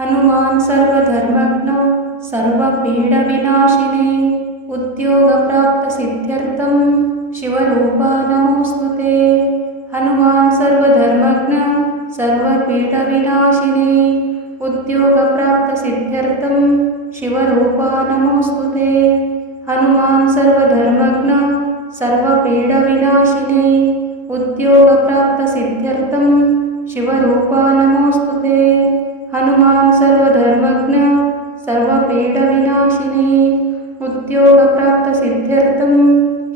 Hanuman सर्वधर्मज्ञ सर्वपीडविनाशिने उद्योगप्राप्तसिद्ध्यर्थं शिवरूपा नमोऽस्तुते। Hanuman सर्वधर्मज्ञ सर्वपीडविनाशिने उद्योगप्राप्तसिद्ध्यर्थं शिवरूपा नमोऽस्तुते। Hanuman सर्वधर्मज्ञ सर्वपीडविनाशिने उद्योगप्राप्तसिद्ध्यर्थं शिवरूपा नमोऽस्तुते। Hanuman सर्वधर्मज्ञ सर्वपीडविनाशिने उद्योगप्राप्तसिद्ध्यर्थं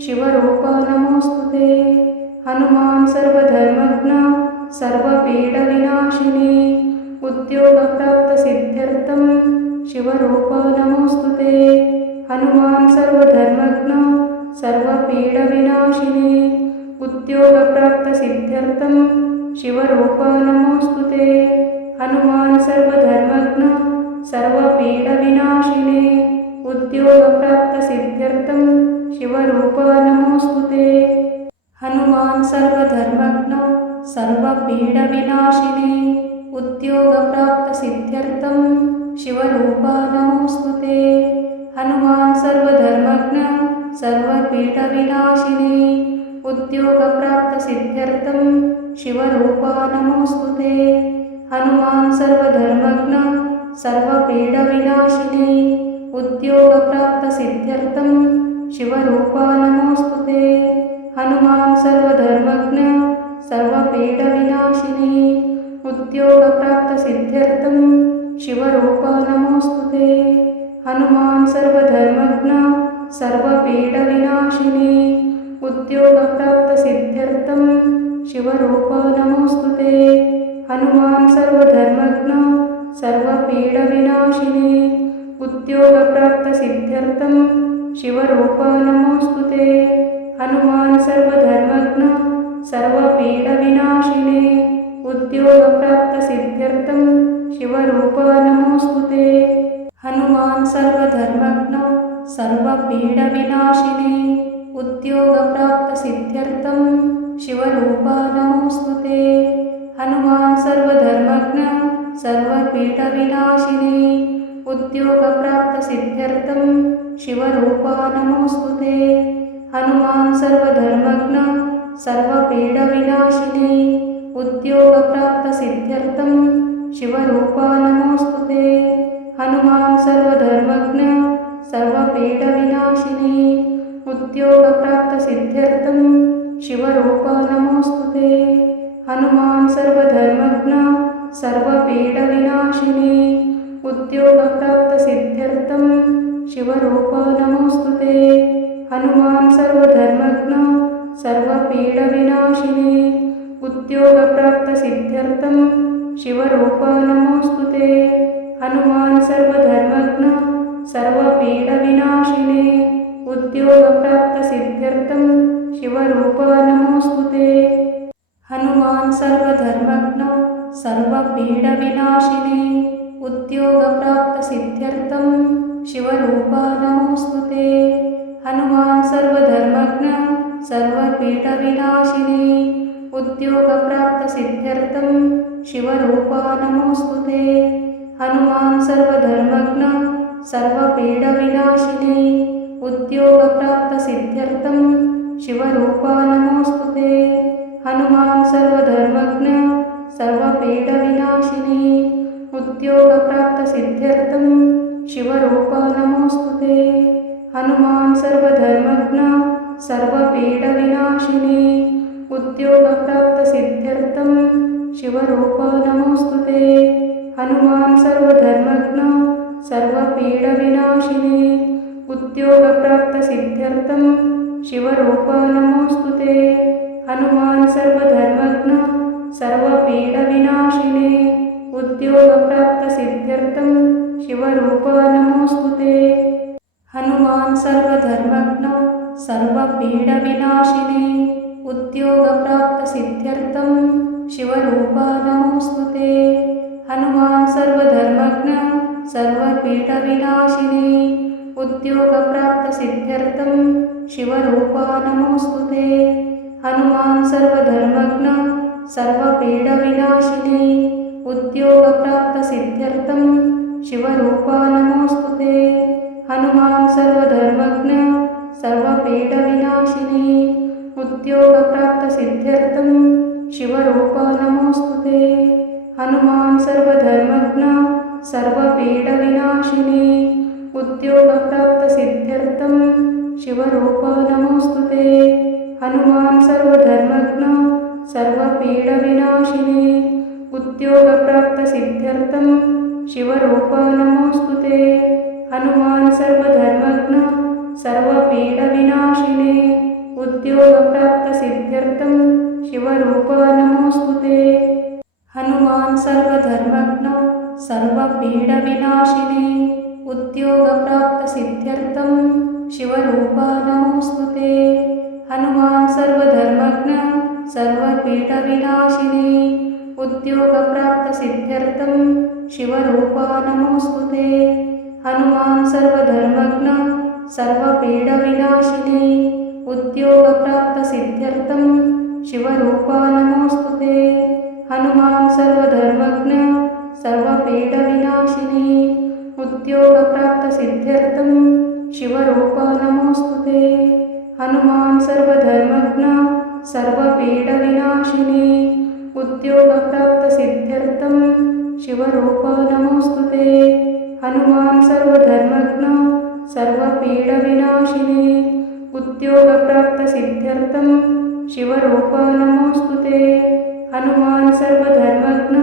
शिवरूपा नमोऽस्तुते। Hanuman सर्वधर्मज्ञ सर्वपीडविनाशिने उद्योगप्राप्तसिद्ध्यर्थं शिवरूपा नमोऽस्तुते। Hanuman सर्वधर्मज्ञ सर्वपीडविनाशिने उद्योगप्राप्तसिद्ध्यर्थं शिवरूपा नमोऽस्तुते। Hanuman सर्वधर्मज्ञ सर्वपीडविनाशिने उद्योगप्राप्तसिद्ध्यर्थं शिवरूपा नमोऽस्तुते। Hanuman सर्वधर्मज्ञ सर्वपीडविनाशिने उद्योगप्राप्तसिद्ध्यर्थं शिवरूपा नमोऽस्तुते। Hanuman सर्वधर्मज्ञ सर्वपीडविनाशिने उद्योगप्राप्तसिद्ध्यर्थं शिवरूपा नमोऽस्तुते। Hanuman सर्वधर्मज्ञ सर्वपीडविनाशिने उद्योगप्राप्तसिद्ध्यर्थं शिवरूपा नमोऽस्तुते। Hanuman सर्वधर्मज्ञ सर्वपीडविनाशिने उद्योगप्राप्तसिद्ध्यर्थं शिवरूपा नमोऽस्तुते। Hanuman सर्वधर्मज्ञ सर्वपीडविनाशिने उद्योगप्राप्तसिद्ध्यर्थं शिवरूपा नमोऽस्तुते। Hanuman सर्वधर्मज्ञ सर्वपीडविनाशिने उद्योगप्राप्तसिद्ध्यर्थं शिवरूपा नमोऽस्तुते। Hanuman सर्वधर्मज्ञ सर्वपीडविनाशिने उद्योगप्राप्तसिद्ध्यर्थं शिवरूपा नमोऽस्तुते। Hanuman सर्वधर्मज्ञ सर्वपीडविनाशिने उद्योगप्राप्तसिद्ध्यर्थं शिवरूपा नमोऽस्तुते। Hanuman सर्वधर्मज्ञ सर्वपीडविनाशिने उद्योगप्राप्तसिद्ध्यर्थं शिवरूपा नमोऽस्तुते। Hanuman सर्वधर्मज्ञ सर्वपीडविनाशिने उद्योगप्राप्तसिद्ध्यर्थं शिवरूपा नमोऽस्तुते। Hanuman सर्वधर्मज्ञ सर्वपीडविनाशिने उद्योगप्राप्तसिद्ध्यर्थं शिवरूपा नमोऽस्तुते। Hanuman सर्वधर्मज्ञ सर्वपीडविनाशिने उद्योगप्राप्तसिद्ध्यर्थं शिवरूपा नमोऽस्तुते। Hanuman सर्वधर्मज्ञ सर्वपीडविनाशिने उद्योगप्राप्तसिद्ध्यर्थं शिवरूपा नमोऽस्तुते। Hanuman सर्वधर्मज्ञ सर्वपीडविनाशिने उद्योगप्राप्तसिद्ध्यर्थं शिवरूपा नमोऽस्तुते। Hanuman सर्वधर्मज्ञ सर्वपीडविनाशिने उद्योगप्राप्तसिद्ध्यर्थं शिवरूपा नमोऽस्तुते। Hanuman सर्वधर्मज्ञ सर्वपीडविनाशिने उद्योगप्राप्तसिद्ध्यर्थं शिवरूपा नमोऽस्तुते। Hanuman सर्वधर्मज्ञ सर्वपीडविनाशिने उद्योगप्राप्तसिद्ध्यर्थं शिवरूपा नमोऽस्तुते। Hanuman सर्वधर्मज्ञ सर्वपीडविनाशिने उद्योगप्राप्तसिद्ध्यर्थं शिवरूपा नमोऽस्तुते। Hanuman सर्वधर्मज्ञ सर्वपीडविनाशिने उद्योगप्राप्तसिद्ध्यर्थं शिवरूपा नमोऽस्तुते। Hanuman सर्वधर्मज्ञ सर्वपीडविनाशिने उद्योगप्राप्तसिद्ध्यर्थं शिवरूपा नमोऽस्तुते। Hanuman सर्वधर्मज्ञ सर्वपीडविनाशिने उद्योगप्राप्तसिद्ध्यर्थं शिवरूपा नमोऽस्तुते। Hanuman सर्वधर्मज्ञ सर्वपीडविनाशिने उद्योगप्राप्तसिद्ध्यर्थं शिवरूपा नमोऽस्तुते। Hanuman सर्वधर्मज्ञ सर्वपीडविनाशिने उद्योगप्राप्तसिद्ध्यर्थं शिवरूपा नमोऽस्तुते। Hanuman सर्वधर्मज्ञ सर्वपीडविनाशिने उद्योगप्राप्तसिद्ध्यर्थं शिवरूपा नमोऽस्तुते। Hanuman सर्वधर्मज्ञ सर्वपीडविनाशिनी उद्योगप्राप्तसिद्ध्यर्थं शिवरूपा नमोऽस्तुते। Hanuman सर्वधर्मज्ञ सर्वपीडविनाशिनी उद्योगप्राप्तसिद्ध्यर्थं शिवरूपा नमोऽस्तुते। Hanuman सर्वधर्मज्ञ सर्वपीडविनाशिनी उद्योगप्राप्तसिद्ध्यर्थं शिवरूपा नमोऽस्तुते। Hanuman सर्वधर्मज्ञ सर्वपीडविनाशिनी उद्योगप्राप्तसिद्ध्यर्थं शिवरूपा नमोऽस्तुते। Hanuman सर्वधर्मज्ञ सर्वपीडविनाशिनी उद्योगप्राप्तसिद्ध्यर्थं शिवरूपा नमोऽस्तुते। Hanuman सर्वधर्मज्ञ सर्वपीडविनाशिनी उद्योगप्राप्तसिद्ध्यर्थं शिवरूपा नमोऽस्तुते। Hanuman सर्वधर्मज्ञ सर्वपीडविनाशिनी उद्योगप्राप्तसिद्ध्यर्थं शिवरूपा नमोऽस्तुते। Hanuman सर्वधर्मज्ञ सर्वपीडविनाशिनी उद्योगप्राप्तसिद्ध्यर्थं शिवरूपा नमोऽस्तुते। Hanuman सर्वधर्मज्ञ सर्वपीडविनाशिनी उद्योगप्राप्तसिद्ध्यर्थं शिवरूपा नमोऽस्तुते। Hanuman सर्वधर्मज्ञ सर्वपीडविनाशिनी उद्योगप्राप्तसिद्ध्यर्थं शिवरूपा नमोऽस्तुते। Hanuman सर्वधर्मज्ञ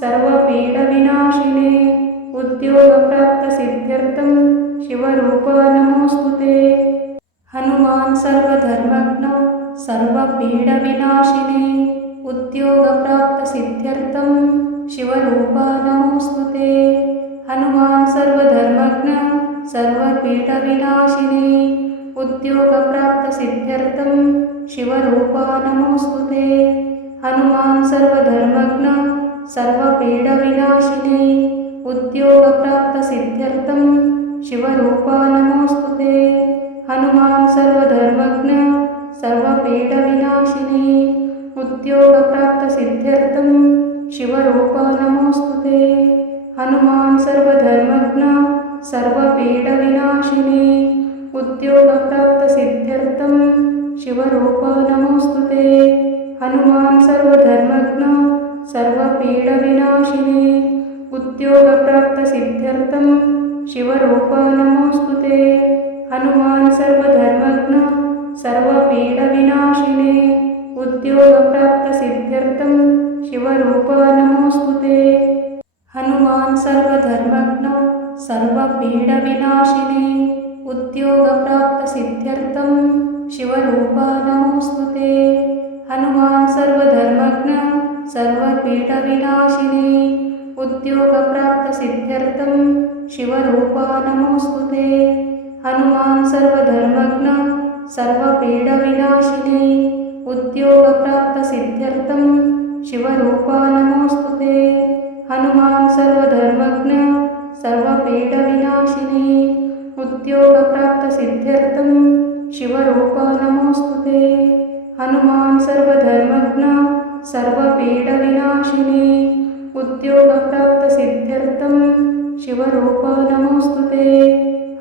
सर्वपीडविनाशिनी उद्योगप्राप्तसिद्ध्यर्थं शिवरूपा नमोऽस्तुते। Hanuman सर्वधर्मज्ञ सर्वपीडविनाशिनी उद्योगप्राप्तसिद्ध्यर्थं शिवरूपा नमोऽस्तुते। Hanuman सर्वधर्मज्ञ सर्वपीडविनाशिनी उद्योगप्राप्तसिद्ध्यर्थं शिवरूपा नमोऽस्तुते। Hanuman सर्वधर्मज्ञ सर्वपीडविनाशिनी उद्योगप्राप्तसिद्ध्यर्थं शिवरूपा नमोऽस्तुते। Hanuman सर्वधर्मज्ञ सर्वपीडविनाशिनी उद्योगप्राप्तसिद्ध्यर्थं शिवरूपा नमोऽस्तुते। Hanuman सर्वधर्मज्ञ सर्वपीडविनाशिनी उद्योगप्राप्तसिद्ध्यर्थं शिवरूपा नमोऽस्तुते। Hanuman सर्वधर्मज्ञ सर्वपीडविनाशिनी उद्योगप्राप्तसिद्ध्यर्थं शिवरूपा नमोऽस्तुते। Hanuman सर्वधर्मज्ञ सर्वपीडविनाशिनी उद्योगप्राप्तसिद्ध्यर्थं शिवरूपा नमोऽस्तुते। Hanuman सर्वधर्मज्ञ सर्वपीडविनाशिनी उद्योगप्राप्तसिद्ध्यर्थं शिवरूपा नमोऽस्तुते। Hanuman सर्वधर्मज्ञ सर्वपीडविनाशिनी उद्योगप्राप्तसिद्ध्यर्थं शिवरूपा नमोऽस्तुते। Hanuman सर्वधर्मज्ञ सर्वपीडविनाशिनी उद्योगप्राप्तसिद्ध्यर्थं शिवरूपा नमोऽस्तुते। Hanuman सर्वधर्मज्ञ सर्वपीडविनाशिनी उद्योगप्राप्तसिद्ध्यर्थं शिवरूपा नमोऽस्तुते। Hanuman सर्वधर्मज्ञ सर्वपीडविनाशिनी उद्योगप्राप्तसिद्ध्यर्थं शिवरूपा नमोऽस्तुते।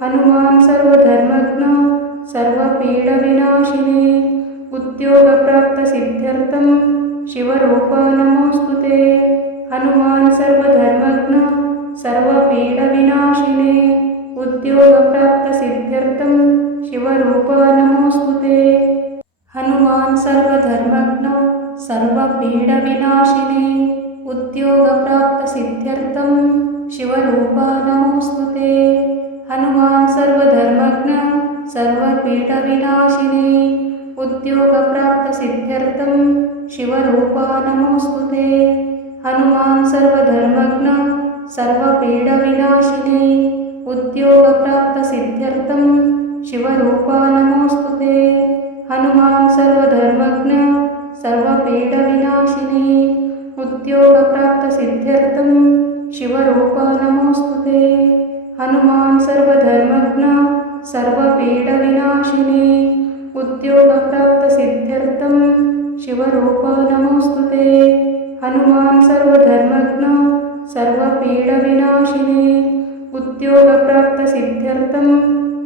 Hanuman सर्वधर्मज्ञ सर्वपीडविनाशिनी उद्योगप्राप्तसिद्ध्यर्थं शिवरूपा नमोऽस्तुते। Hanuman सर्वधर्मज्ञ सर्वपीडविनाशिनी उद्योगप्राप्तसिद्ध्यर्थं शिवरूपा नमोऽस्तुते। Hanuman सर्वधर्मज्ञ सर्वपीडविनाशिनी उद्योगप्राप्तसिद्ध्यर्थं शिवरूपा नमोऽस्तुते। Hanuman सर्वधर्मज्ञ सर्वपीडविनाशिनी उद्योगप्राप्तसिद्ध्यर्थं शिवरूपा नमोऽस्तुते। Hanuman सर्वधर्मज्ञ सर्वपीडविनाशिनी उद्योगप्राप्तसिद्ध्यर्थं शिवरूपा नमोऽस्तुते। Hanuman सर्वधर्मज्ञ सर्वपीडविनाशिनी उद्योगप्राप्तसिद्ध्यर्थं शिवरूपा नमोऽस्तुते। Hanuman सर्वधर्मज्ञ सर्वपीडविनाशिनी उद्योगप्राप्तसिद्ध्यर्थं शिवरूपा नमोऽस्तुते। Hanuman सर्वधर्मज्ञ सर्वपीडविनाशिने उद्योगप्राप्तसिद्ध्यर्थं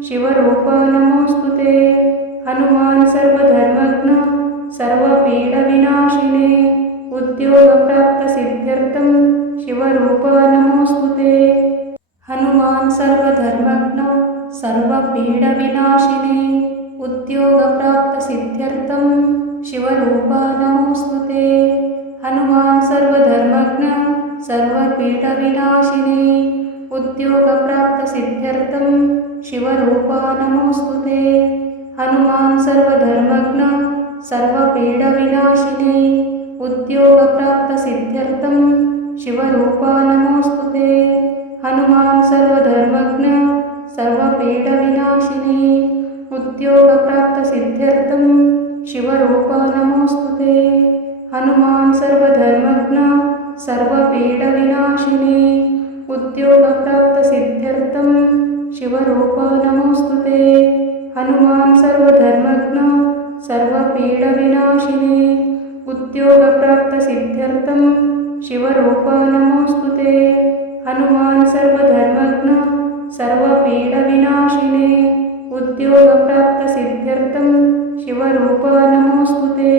शिवरूप नमोऽस्तुते Hanuman सर्वधर्मज्ञ सर्वपीडविनाशिने उद्योगप्राप्तसिद्ध्यर्थं शिवरूप नमोऽस्तुते Hanuman सर्वधर्मज्ञ सर्वपीडविनाशिने उद्योगप्राप्तसिद्ध्यर्थं शिवरूप नमोऽस्तुते Hanuman सर्वधर्मज्ञ सर्वपीडविनाशिने उद्योगप्राप्तसिद्ध्यर्थं शिवरूप नमोऽस्तुते Hanuman सर्वधर्मज्ञ सर्वपीडविनाशिने उद्योगप्राप्तसिद्ध्यर्थं शिवरूप नमोऽस्तुते Hanuman सर्वधर्मज्ञ सर्वपीडविनाशिने उद्योगप्राप्तसिद्ध्यर्थं शिवरूप नमोऽस्तुते Hanuman सर्वधर्मज्ञ सर्वपीडविनाशिने उद्योगप्राप्तसिद्ध्यर्थं शिवरूप नमोऽस्तुते Hanuman सर्वधर्मज्ञ सर्वपीडविनाशिने उद्योगप्राप्तसिद्ध्यर्थं शिवरूप नमोऽस्तुते Hanuman सर्वधर्मज्ञ सर्वपीडविनाशिने उद्योगप्राप्तसिद्ध्यर्थं शिवरूप नमोऽस्तुते